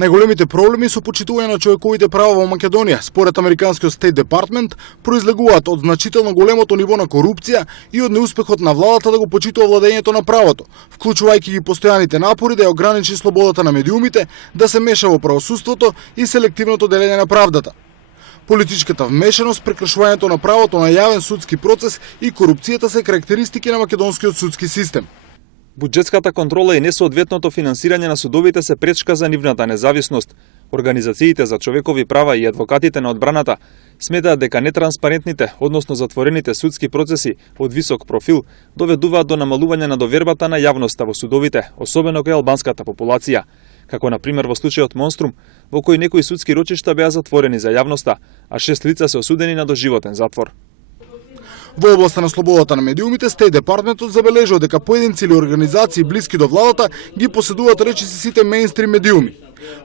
Најголемите проблеми со почитување на човековите права во Македонија, според американскиот State Department, произлегуваат од значително големото ниво на корупција и од неуспехот на владата да го почитува владењето на правото, вклучувајќи ги постојаните напори да ја ограничи слободата на медиумите, да се меша во правосудството и селективното делење на правдата. Политичката вмешаност, прекршувањето на правото на јавен судски процес и корупцијата се карактеристики на македонскиот судски систем. Буџетската контрола и несоодветното финансирање на судовите се пречка за нивната независност. Организациите за човекови права и адвокатите на одбраната сметаат дека нетранспарентните, односно затворените судски процеси од висок профил доведуваат до намалување на довербата на јавноста во судовите, особено кај албанската популација, како на пример во случајот Монструм, во кој некои судски рочишта беа затворени за јавноста, а 6 лица се осудени на доживотен затвор. Во областа на слободата на медиумите, State Departmentот забележува дека поединци или организации блиски до владата ги поседуваат речиси сите мејнстрим медиуми.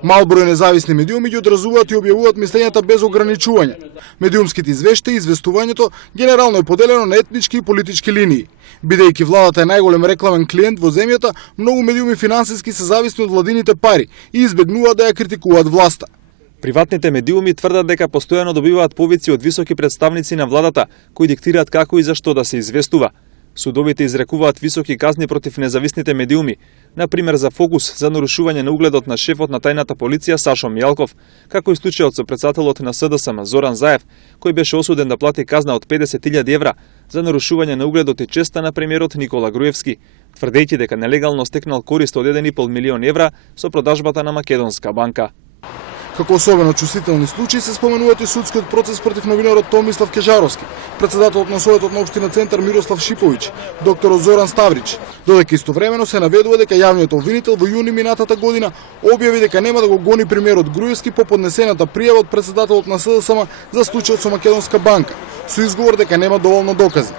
Мал број независни медиуми ги одразуваат и објавуваат мислењата без ограничување. Медиумските извештаи и известувањето генерално е поделено на етнички и политички линии. Бидејќи владата е најголем рекламен клиент во земјата, многу медиуми финансиски се зависни од владините пари и избегнуваат да ја критикуваат власта. Приватните медиуми тврдат дека постојано добиваат повици од високи представници на владата кои диктираат како и зашто да се известува. Судовите изрекуваат високи казни против независните медиуми, на пример за Фокус за нарушување на угледот на шефот на тајната полиција Сашо Мијалков, како и случајот со претседателот на СДСМ Зоран Заев, кој беше осуден да плати казна од 50.000 евра за нарушување на угледот и честа на премиерот Никола Груевски, тврдејќи дека нелегално стекнал корист од 1,5 милион евра со продажбата на Македонска банка. Како особено чувствителни случаи се споменуваат и судскиот процес против новинарот Томислав Кежаровски, председателот на Советот на општина Центар Мирослав Шиповиќ, докторот Зоран Ставрич, додека истовремено се наведува дека јавниот обвинител во јуни минатата година објави дека нема да го гони премиерот Груевски по поднесената пријава од председателот на СДСМ за случајот со Македонска банка, со изговор дека нема доволно докази.